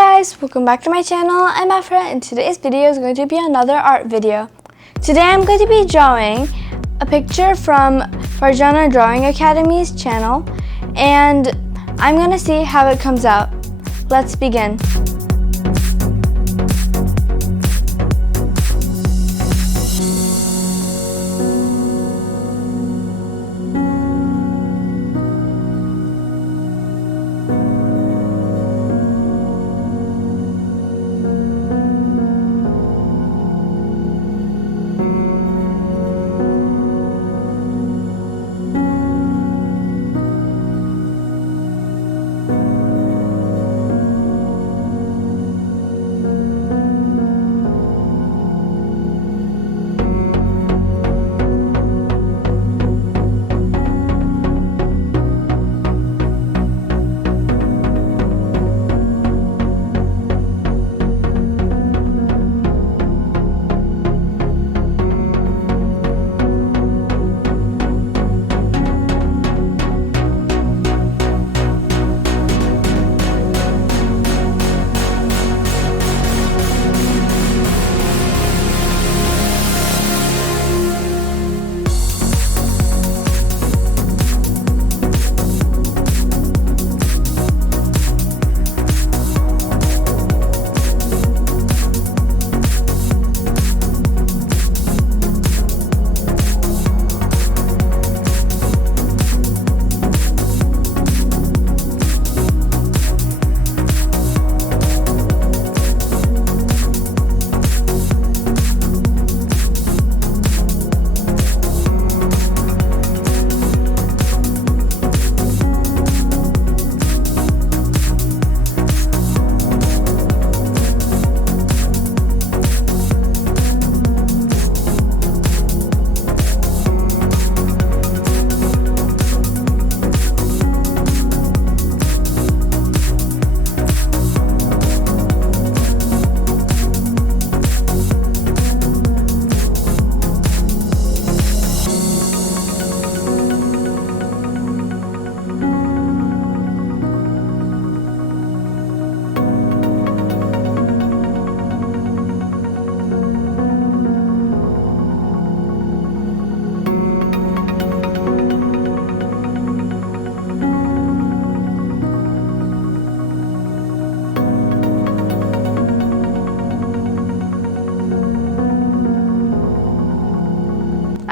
guys, welcome back to my channel. I'm Afra and today's video is going to be another art video. Today I'm going to be drawing a picture from Farjana Drawing Academy's channel and I'm going to see how it comes out. Let's begin.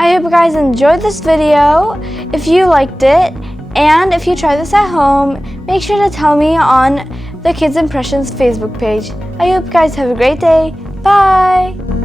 I hope you guys enjoyed this video. If you liked it and if you try this at home, make sure to tell me on the Kids Impressions Facebook page. I hope you guys have a great day. Bye!